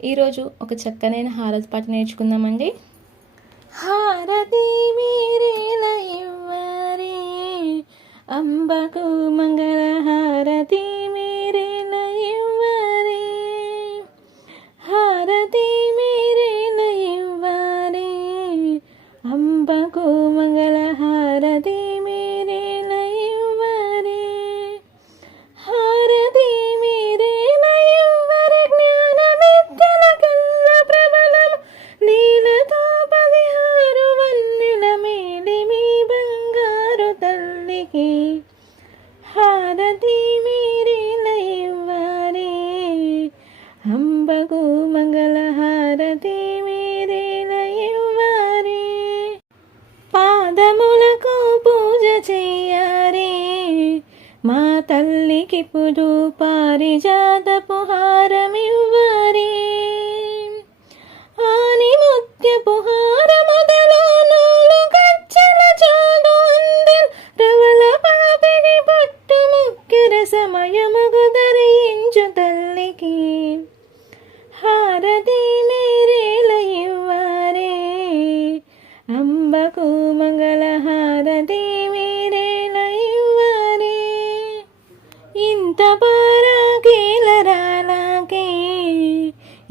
ఈరోజు ఒక చక్కనైన హారతి పాట నేర్చుకుందామండి. హారతి మీరేలా ఇవ్వరే, అంబకు మంగళ హారతి మీరేలా ఇవ్వరే, హారతి మీరేలా ఇవ్వరే, అంబకు మంగళ హారతి మీరేలా ఇవ్వరే, హారతి మీరేలా ఇవ్వరే, జ్ఞాన విద్యల కల్ల ప్రబలం నీలతో 16 వన్నెల మేలి మీ బంగారు తల్లికి, హారతి మీరేలా ఇవ్వరే, అంబకు మంగళ హారతి మీరేలా ఇవ్వరే, పాదములకు పూజ చెయ్యరే, మా తల్లికి పుదు పారిజాతపు హారమివ్వరే, ఆని ముత్యపు హార మొదలు నూలు గజ్జల చాడు అందెల్ రవల పాపిడి పట్టు ముక్కెర సమయముగు ధరించు తల్లికి, హారతి మీరేలా ఇవ్వరే, అంబకు మంగళ హారతి మీరేలా ఇవ్వరే, ఇంత పారాకేలరాలాకే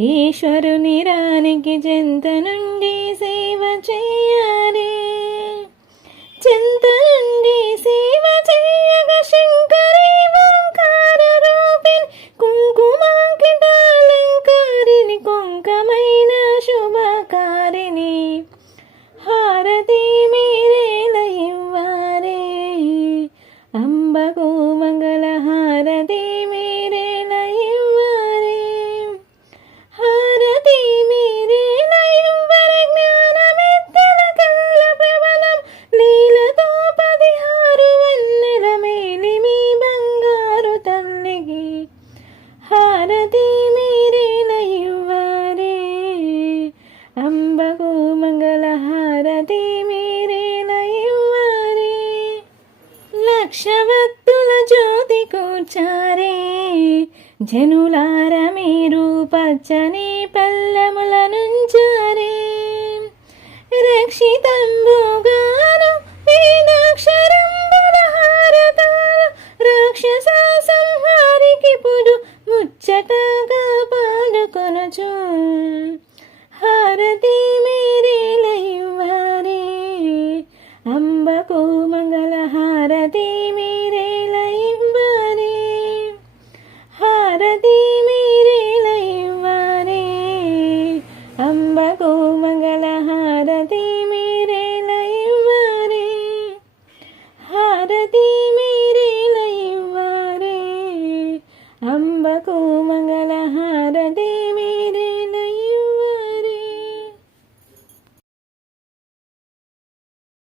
ఈశ్వరుని రానికి చెంత నుండి సేవ చెయ్యరే, చెంత నుండి సేవ చెయ్యగ శంకరి ఓంకార రూపిణి కుంకుమాంకితాలంకారిణి కుంకమైన శుభకారిణి, హారతి మీరేలా ఇవ్వరే, అంబకు మంగళ హారతి మీరేలా ఇవ్వరే, హారతి మీరేలా ఇవ్వరే, జ్ఞాన విద్యల కల్ల ప్రబలం లీలతో 16 వన్నెల మేలి మీ బంగారు తల్లికి, హారతి మీరేలా ఇవ్వరే, అంబకు మంగళ హారతి మీరేలా ఇవ్వరే, లక్షవత్తుల జ్యోతి కూర్చారే, జనులార మీరు పచ్చని పల్లెముల నుంచారే, రక్షితంబుగాను వేదాక్షరంబుల హారతాలు రాక్షస సంహారికి పుడు ముచ్చటగా పాడుకొనుచు,